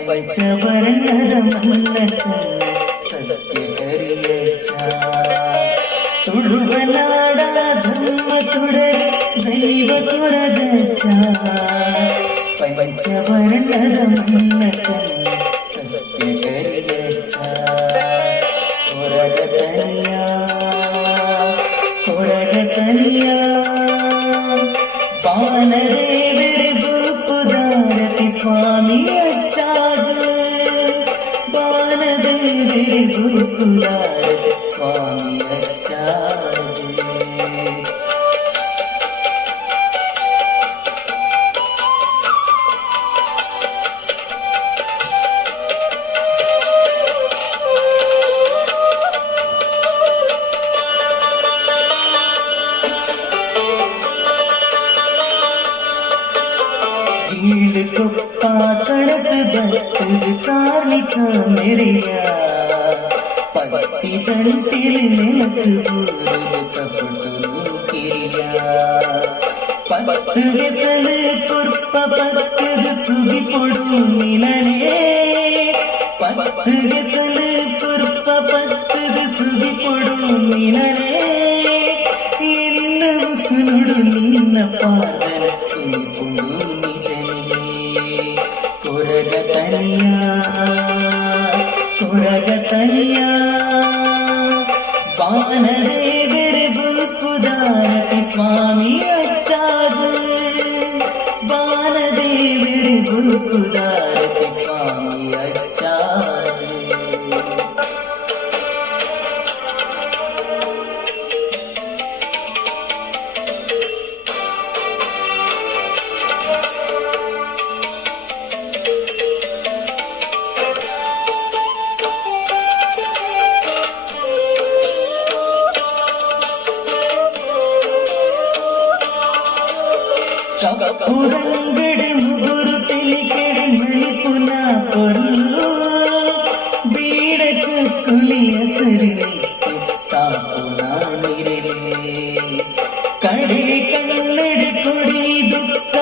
ಪಂಚವರ್ಣದ ಮನ್ನಕ ಸತ್ಯ ಕರಿಯಚ್ಚ ತುಳುವ ನಾಡ ಧರ್ಮ ತುಡರಿ ದೈವ ತುರಗಚ್ಚ ಪಂಚವರ್ಣದ ಮನ್ನಕ ಸತ್ಯ ಕರಿಯಚ್ಚ ಕೊರಗತನಿಯ ಬಾನದೇವರ ಗುರುಪುದಾರತಿ ಸ್ವಾಮಿ ಅಚ್ಚಾಗ ಬಾನದೇವರ ಗುರುಪುದಾರತಿ ಸ್ವಾಮಿ ಅಚ್ಚಾಗ ಕೊಪ್ಪ ಕಡದ ಬತ್ತದ ಕಾರ್ಮಿಕ ಮೆರೆಯ ಪತ್ತಿ ದಂಟಿಲಿ ನೆಲಕ್ಕೆ ಬೂರುದು ಕಪಟರು ಕಿರಿಯ ಪತ್ತಗೆ ಸಲ ಕುರ್ಪ ಪತ್ತದ ಸುಗಿ ಕೊಡು ನಿನನೇ ಪತ್ತಗೆ ಸಲ ಕುರ್ಪ ಪತ್ತದ ಸುಗಿ ಕೊಡು ನಿನನೇ ಎನ್ನ ಉಸುನುಡು ನಿನ್ನ ಪಾದನ ತುಳಿಪುಡು ಕೊರಗತನಿಯ ಬಾನದೇವರ ಗುರುಪುದಾರತಿ ಸ್ವಾಮಿ ಅಚ್ಚಾಗ ಬಾನದೇವರ ಗುರುಪುದಾರತಿ ಸ್ವಾಮಿ ಅಚ್ಚಾಗ ಕಪ್ಪುರಂಗಡಿ ಮುಗುರು ತಿಳಿಕೆಡಿ ಮಲಿಪುನ ಕೊಲ್ಲು ಬೀಡ ಚಕ್ಕುಲಿ ಹಸರಿನಿತ್ತು ತಾಪುನ ನಿರಲಿ ಕಡೆ ಕನ್ನಡಿ ಕೊಡಿ ದುಃಖ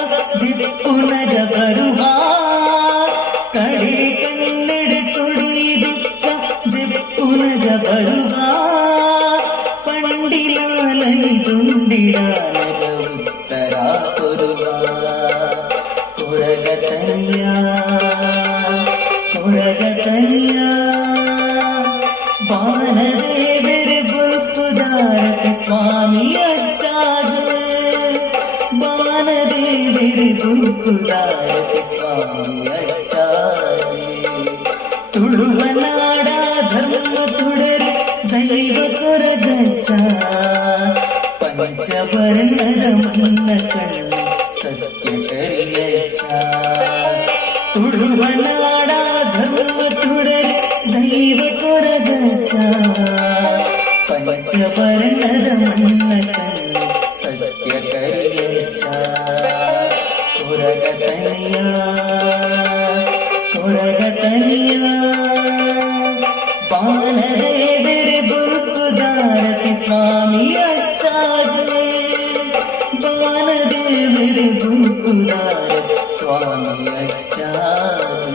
ದಿಪ್ಪುನಗ ಬರುವ ಕಡೆ ಕನ್ನಡಿ ಕೊಡಿ ದುಃಖ ದಿಪ್ಪುನಗ ಬರುವ ಪಂಡಿಲಾಲೈ ದುಂಡಿಡಾನಗ ಉತ್ತರ ಕೊರಗತನಿಯ ಬಾನದೇವರ ಗುರುಪುದಾರತಿ ಸ್ವಾಮಿ ಅಚ್ಚಾಗ ಬಾನದೇವರ ಗುರುಪುದಾರತಿ ಸ್ವಾಮಿ ಅಚ್ಚಾಗ ತುಳುವ ನಾಡ ಧರ್ಮ ತುಡರಿ ದೈವ ಕೊರಗಚ್ಚ ಪಂಚವರ್ಣದ ಮನ್ನ ಕಣ್ಣು ಸತ್ಯ ಕರಿಯಚ್ಚ ತುಳುವ ನಾಡ ಧರ್ಮ ತುಡರಿ ದೈವ ಕೊರಗಚ್ಚ ಪಂಚವರ್ಣದ ಮನ್ನ ಕಣ್ಣು ಸತ್ಯ ಕರಿಯಚ್ಚ ಕೊರಗತನಿಯ ಬಾನದೇವರ ಗುರುಪುದಾರತಿ ಸ್ವಾಮಿ ಅಚ್ಚಾಗ ಬಾನದೇವರ ಗುರುಪುದಾರತಿ ಸ್ವಾಮಿ ಅಚ್ಚಾಗ